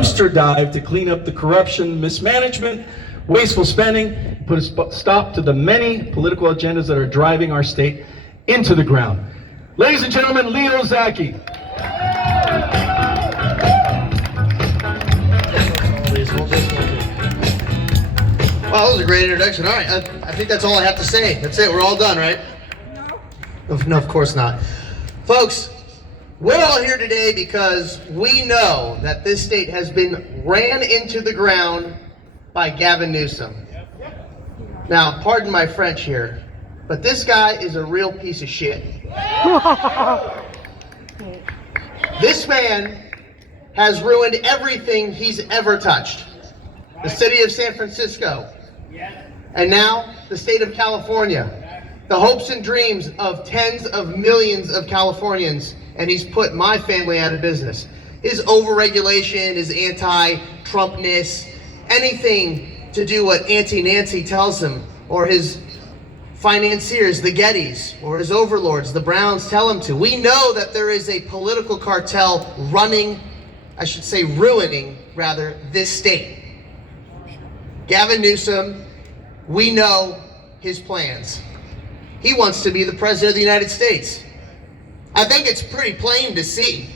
dumpster dive to clean up the corruption, mismanagement, wasteful spending, put a stop to the many political agendas that are driving our state into the ground. Ladies and gentlemen, Leo Zaki. Wow, that was a great introduction. All right, I think that's all I have to say. That's it, we're all done, right? No, of course not. Folks, we're all here today because we know that this state has been ran into the ground by Gavin Newsom. Now, pardon my French here, but this guy is a real piece of shit. This man has ruined everything he's ever touched. The city of San Francisco, and now the state of California, the hopes and dreams of tens of millions of Californians, and he's put my family out of business. His overregulation, his anti-Trumpness, anything to do what Auntie Nancy tells him, or his financiers, the Gettys, or his overlords, the Browns, tell him to. We know that there is a political cartel running, I should say ruining, rather, this state. Gavin Newsom, we know his plans. He wants to be the president of the United States. I think it's pretty plain to see.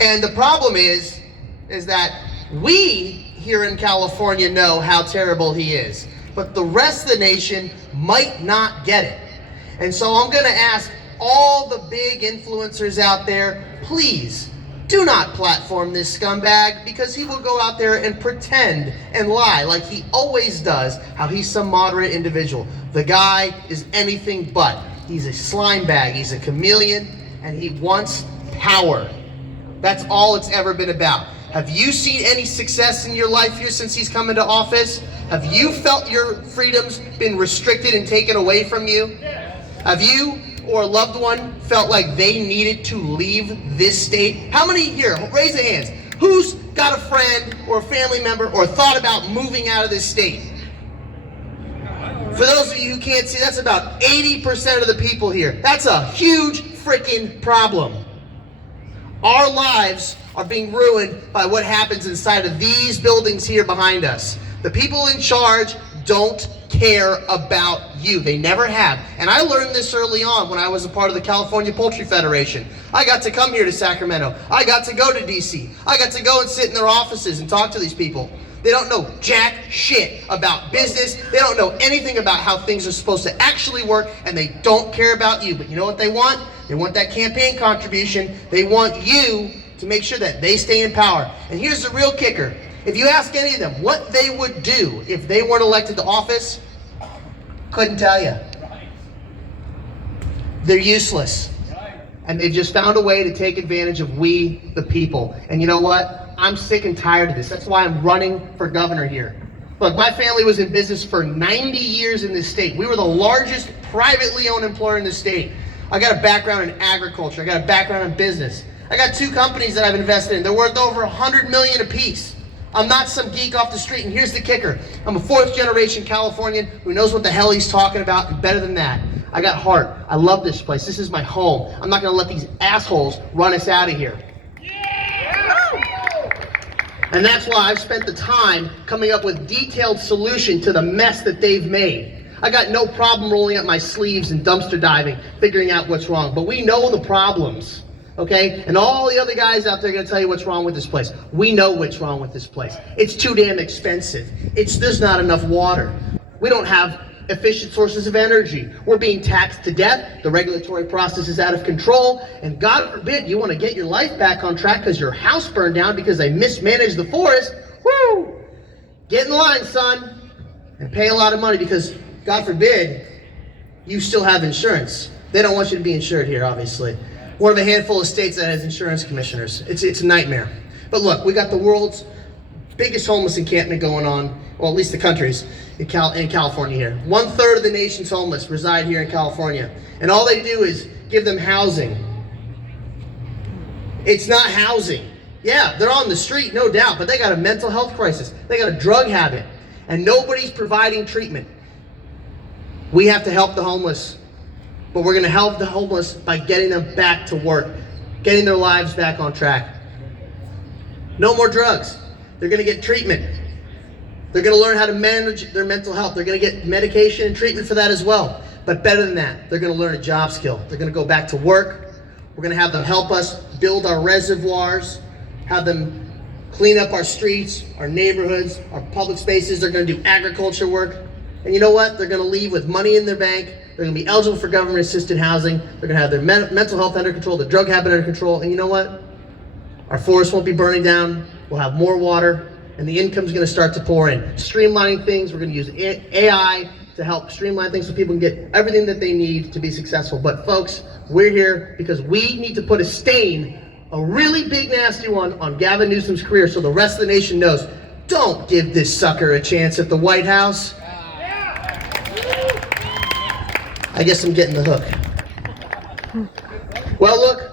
And the problem is that we here in California know how terrible he is, but the rest of the nation might not get it. And so I'm gonna ask all the big influencers out there, please, do not platform this scumbag, because he will go out there and pretend and lie like he always does, how he's some moderate individual. The guy is anything but. He's a slime bag, he's a chameleon, and he wants power. That's all it's ever been about. Have you seen any success in your life here since he's come into office? Have you felt your freedoms been restricted and taken away from you? Have you or a loved one felt like they needed to leave this state? How many here, raise their hands, who's got a friend or a family member or thought about moving out of this state? For those of you who can't see, that's about 80% of the people here. That's a huge freaking problem. Our lives are being ruined by what happens inside of these buildings here behind us. The people in charge don't care about you. They never have. And I learned this early on when I was a part of the California Poultry Federation. I got to come here to Sacramento. I got to go to DC. I got to go and sit in their offices and talk to these people. They don't know jack shit about business. They don't know anything about how things are supposed to actually work, and they don't care about you. But you know what they want? They want that campaign contribution. They want you to make sure that they stay in power. And here's the real kicker. If you ask any of them what they would do if they weren't elected to office, couldn't tell you. They're useless. And they've just found a way to take advantage of we, the people. And you know what? I'm sick and tired of this. That's why I'm running for governor here. Look, my family was in business for 90 years in this state. We were the largest privately owned employer in the state. I got a background in agriculture. I got a background in business. I got 2 companies that I've invested in. They're worth over $100 million apiece. I'm not some geek off the street, and here's the kicker. I'm a 4th generation Californian who knows what the hell he's talking about, and better than that, I got heart. I love this place. This is my home. I'm not gonna let these assholes run us out of here. And that's why I've spent the time coming up with detailed solution to the mess that they've made. I got no problem rolling up my sleeves and dumpster diving, figuring out what's wrong, but we know the problems. Okay? And all the other guys out there are going to tell you what's wrong with this place. We know what's wrong with this place. It's too damn expensive. There's not enough water. We don't have efficient sources of energy. We're being taxed to death. The regulatory process is out of control. And God forbid you want to get your life back on track because your house burned down because they mismanaged the forest. Woo! Get in line, son, and pay a lot of money because God forbid you still have insurance. They don't want you to be insured here, obviously. One of a handful of states that has insurance commissioners. It's a nightmare. But look, we got the world's biggest homeless encampment going on, well, at least the country's in California here. 1/3 of the nation's homeless reside here in California. And all they do is give them housing. It's not housing. Yeah, they're on the street, no doubt, but they got a mental health crisis. They got a drug habit, and nobody's providing treatment. We have to help the homeless. But we're going to help the homeless by getting them back to work, getting their lives back on track. No more drugs. They're going to get treatment. They're going to learn how to manage their mental health. They're going to get medication and treatment for that as well. But better than that, they're going to learn a job skill. They're going to go back to work. We're going to have them help us build our reservoirs, have them clean up our streets, our neighborhoods, our public spaces. They're going to do agriculture work. And you know what? They're going to leave with money in their bank. They're going to be eligible for government-assisted housing. They're going to have their mental health under control, their drug habit under control. And you know what? Our forests won't be burning down. We'll have more water, and the income's going to start to pour in. Streamlining things. We're going to use AI to help streamline things so people can get everything that they need to be successful. But folks, we're here because we need to put a stain, a really big nasty one, on Gavin Newsom's career so the rest of the nation knows, don't give this sucker a chance at the White House. I guess I'm getting the hook. Well, look,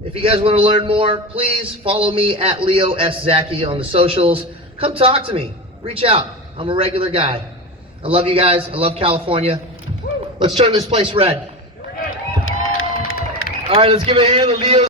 if you guys want to learn more, please follow me at Leo S. Zaki on the socials. Come talk to me. Reach out. I'm a regular guy. I love you guys. I love California. Let's turn this place red. All right, let's give a hand to Leo.